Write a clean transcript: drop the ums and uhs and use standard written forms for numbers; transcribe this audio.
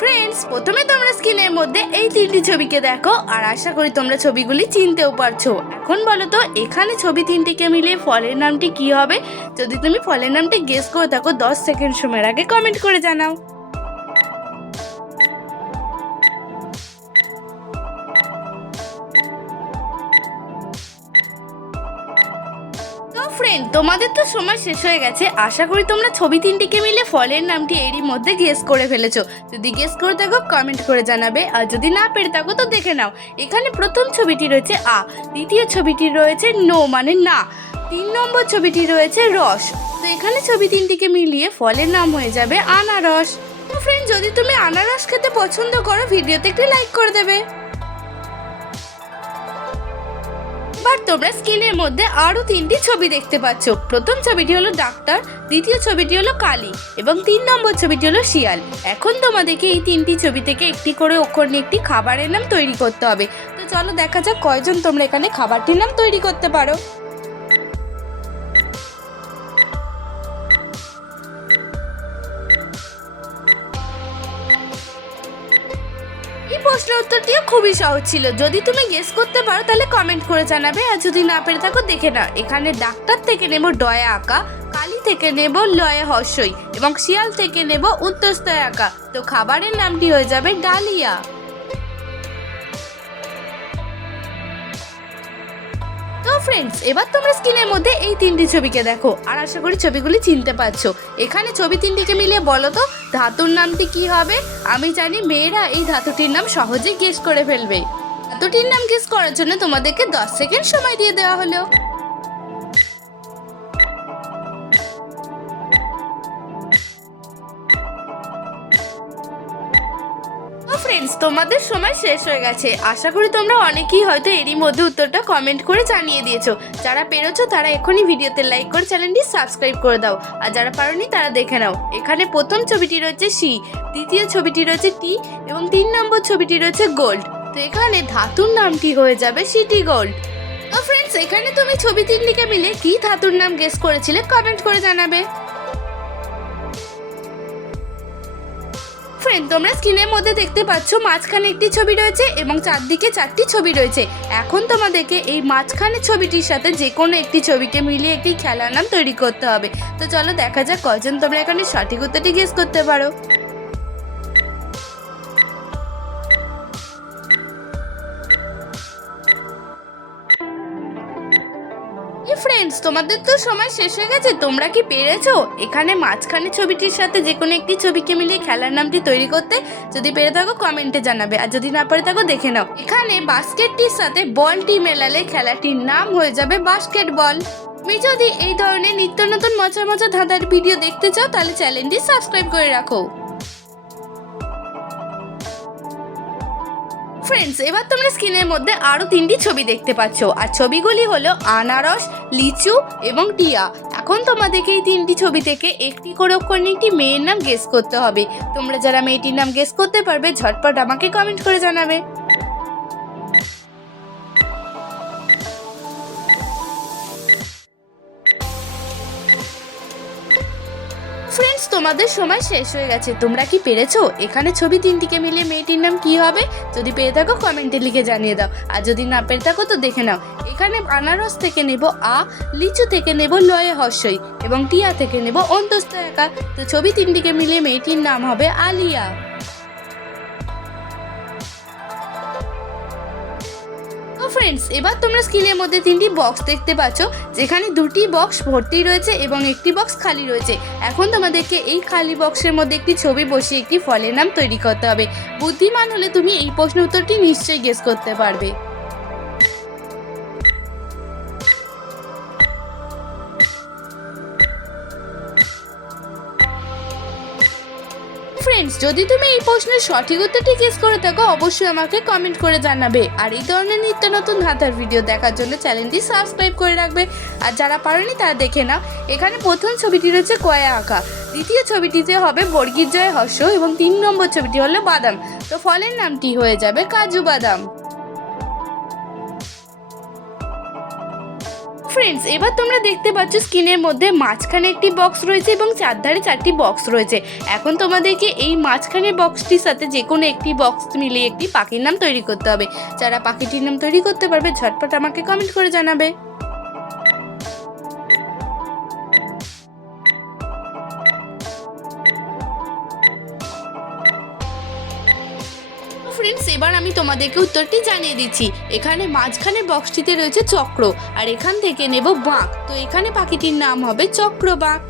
Friends, প্রথমে তোমরা স্ক্রিনের মধ্যে এই তিনটি ছবিকে দেখো আর আশা করি তোমরা ছবিগুলি চিনতেও পারছো। এখন বলো তো এখানে ছবি তিনটিকে মিলিয়ে ফলের নামটি কি হবে? যদি তুমি ফলের নামটি গেস করে থাকো 10 সেকেন্ড সময়ের আগে কমেন্ট করে জানাও। ফ্রেন্ড, তোমাদের তো সময় শেষ হয়ে গেছে। আশা করি তোমরা ছবি তিনটিকে মিলে ফলের নামটি এরই মধ্যে গেস করে ফেলেছো। যদি গেস করে থাকো কমেন্ট করে জানাবে, আর যদি না পেরে থাকো তো দেখে নাও। এখানে প্রথম ছবিটি রয়েছে আ, দ্বিতীয় ছবিটি রয়েছে নো মানে না, 3 নম্বর ছবিটি রয়েছে রস। তো এখানে ছবি তিনটিকে মিলিয়ে ফলের নাম হয়ে যাবে আনারস। তো ফ্রেন্ড, যদি তুমি আনারস খেতে পছন্দ করো ভিডিওতে একটি লাইক করে দেবে। এবার তোমরা স্ক্রিনের মধ্যে আরো তিনটি ছবি দেখতে পাচ্ছ। প্রথম ছবিটি হলো ডাক্তার, দ্বিতীয় ছবিটি হলো কালী এবং 3 নম্বর ছবিটি হলো শিয়াল। এখন তোমাদেরকে এই তিনটি ছবি থেকে একটি করে অক্ষর নিয়ে একটি খাবারের নাম তৈরি করতে হবে। তো চলো দেখা যাক কয়জন তোমরা এখানে খাবারটির নাম তৈরি করতে পারো। এই প্রশ্নের উত্তরটিও খুবই সহজ ছিল। যদি তুমি গেস করতে পারো তাহলে কমেন্ট করে জানাবে, আর যদি না পেরে থাকো দেখে নাও। এখানে ডাক্তার থেকে নেব ডয়া আঁকা, কালী থেকে নেব লয়ে হর্ষই এবং শিয়াল থেকে নেব উত্তস্তয় আঁকা। তো খাবারের নামটি হয়ে যাবে ডালিয়া। তো ফ্রেন্ডস, এবার তোমরা স্ক্রিনের মধ্যে এই তিনটি ছবিকে দেখো আর আশা করি ছবিগুলি চিনতে পারছো। এখানে ছবি তিনটিকে মিলিয়ে বলো তো ধাতুর নামটি কি হবে? আমি জানি মেয়েরা এই ধাতুটির নাম সহজেই গেস করে ফেলবে। ধাতুটির নাম গেস করার জন্য তোমাদেরকে 10 সেকেন্ড সময় দিয়ে দেওয়া হলো। ফ্রেন্ডস, তোমাদের সময় শেষ হয়ে গেছে। আশা করি তোমরা অনেকেই হয়তো এরই মধ্যে উত্তরটা কমেন্ট করে জানিয়ে দিয়েছো। যারা পেরেছো তারা এখনই ভিডিওতে লাইক করে চ্যানেলটি সাবস্ক্রাইব করে দাও, আর যারা পারোনি তারা দেখে নাও। এখানে প্রথম ছবিটি রয়েছে সি, দ্বিতীয় ছবিটি রয়েছে টি এবং 3 নম্বর ছবিটি রয়েছে গোল্ড। তো এখানে ধাতুর নামটি হয়ে যাবে সিটি গোল্ড। তো ফ্রেন্ডস, এখানে তুমি ছবি তিনটিকে মিলে কি ধাতুর নাম গেস করেছিলে কমেন্ট করে জানাবে। ফ্রেন্ড, তোমরা স্ক্রিনের মধ্যে দেখতে পাচ্ছ মাঝখানে একটি ছবি রয়েছে এবং চারদিকে 4টি ছবি রয়েছে। এখন তোমাদেরকে এই মাঝখানের ছবিটির সাথে যে কোনো একটি ছবিকে মিলিয়ে একটি খেলার নাম তৈরি করতে হবে। তো চলো দেখা যাক কয়জন তোমরা এখানে সঠিক উত্তরটি গেস করতে পারো। ফ্রেন্ডস, তোমাদের তো সময় শেষ হয়ে গেছে। তোমরা কি পেরেছো এখানে মাঝখানে ছবিটির সাথে যে কোনো একটি ছবিকে মিলিয়ে খেলার নামটি তৈরি করতে? যদি পেরে থাকো কমেন্টে জানাবে, আর যদি না পারে থাকো দেখে নাও। এখানে বাস্কেটটির সাথে বলটি মেলালে খেলাটির নাম হয়ে যাবে বাস্কেটবল। তুমি যদি এই ধরনের নিত্য নতুন মজার মজার ধাঁধার ভিডিও দেখতে চাও তাহলে চ্যানেলটি সাবস্ক্রাইব করে রাখো। ফ্রেন্ডস, এবার তোমরা স্ক্রিনের মধ্যে আরো তিনটি ছবি দেখতে পাচ্ছ, আর ছবিগুলি হলো আনারস, লিচু এবং টিয়া। এখন তোমাদেরকে এই তিনটি ছবি থেকে একটি করে অক্ষর নিয়ে একটি মেয়ের নাম গেস করতে হবে। তোমরা যারা মেয়েটির নাম গেস করতে পারবে ঝটপট আমাকে কমেন্ট করে জানাবে। ফ্রেন্ডস, তোমাদের সময় শেষ হয়ে গেছে। তোমরা কি পেরেছো এখানে ছবি তিনটিকে মিলিয়ে মেয়েটির নাম কি হবে? যদি পেরে থাকো কমেন্টে লিখে জানিয়ে দাও, আর যদি না পেরে থাকো তো দেখে নাও। এখানে আনারস থেকে নেব আ, লিচু থেকে নেব লয়ে হর্ষই এবং টিয়া থেকে নেব অন্তস্থ একা। তো ছবি তিনটিকে মিলিয়ে মেয়েটির নাম হবে আলিয়া। ফ্রেন্ডস, এবার তোমরা স্ক্রিনের মধ্যে তিনটি বক্স দেখতে পাচ্ছ, যেখানে দুটি বক্স ভর্তি রয়েছে এবং একটি বক্স খালি রয়েছে। এখন তোমাদেরকে এই খালি বক্সের মধ্যে একটি ছবি বসিয়ে একটি ফলের নাম তৈরি করতে হবে। বুদ্ধিমান হলে তুমি এই প্রশ্নের উত্তরটি নিশ্চয়ই গেস করতে পারবে। ফ্রেন্ডস, যদি তুমি এই প্রশ্নের সঠিক উত্তরটি গেস করে থাকো অবশ্যই আমাকে কমেন্ট করে জানাবে, আর এই ধরনের নিত্য নতুন ধাঁধার ভিডিও দেখার জন্য চ্যানেলটি সাবস্ক্রাইব করে রাখবে। আর যারা পারেনি তারা দেখে নাও। এখানে প্রথম ছবিটি রয়েছে কয়া আঁকা, দ্বিতীয় ছবিটিতে হবে বর্গীর জয় হর্ষ এবং 3 নম্বর ছবিটি হলো বাদাম। তো ফলের নামটি হয়ে যাবে কাজু বাদাম। ফ্রেন্ডস, এবার তোমরা দেখতে পাচ্ছ স্ক্রিনের মধ্যে মাঝখানে একটি বক্স রয়েছে এবং চারধারে চারটি বক্স রয়েছে। এখন তোমাদেরকে এই মাঝখানের বক্সটির সাথে যে কোনো একটি বক্স মিলিয়ে একটি পাখির নাম তৈরি করতে হবে। যারা পাখিটির নাম তৈরি করতে পারবে ঝটপট আমাকে কমেন্ট করে জানাবে। ফ্রেন্ডস, এবার আমি তোমাদেরকে উত্তরটি জানিয়ে দিচ্ছি। এখানে মাঝখানে বক্সটিতে রয়েছে চক্র, আর এখান থেকে নেব বাঁক, তো এখানে পাখিটির নাম হবে চক্রবাক।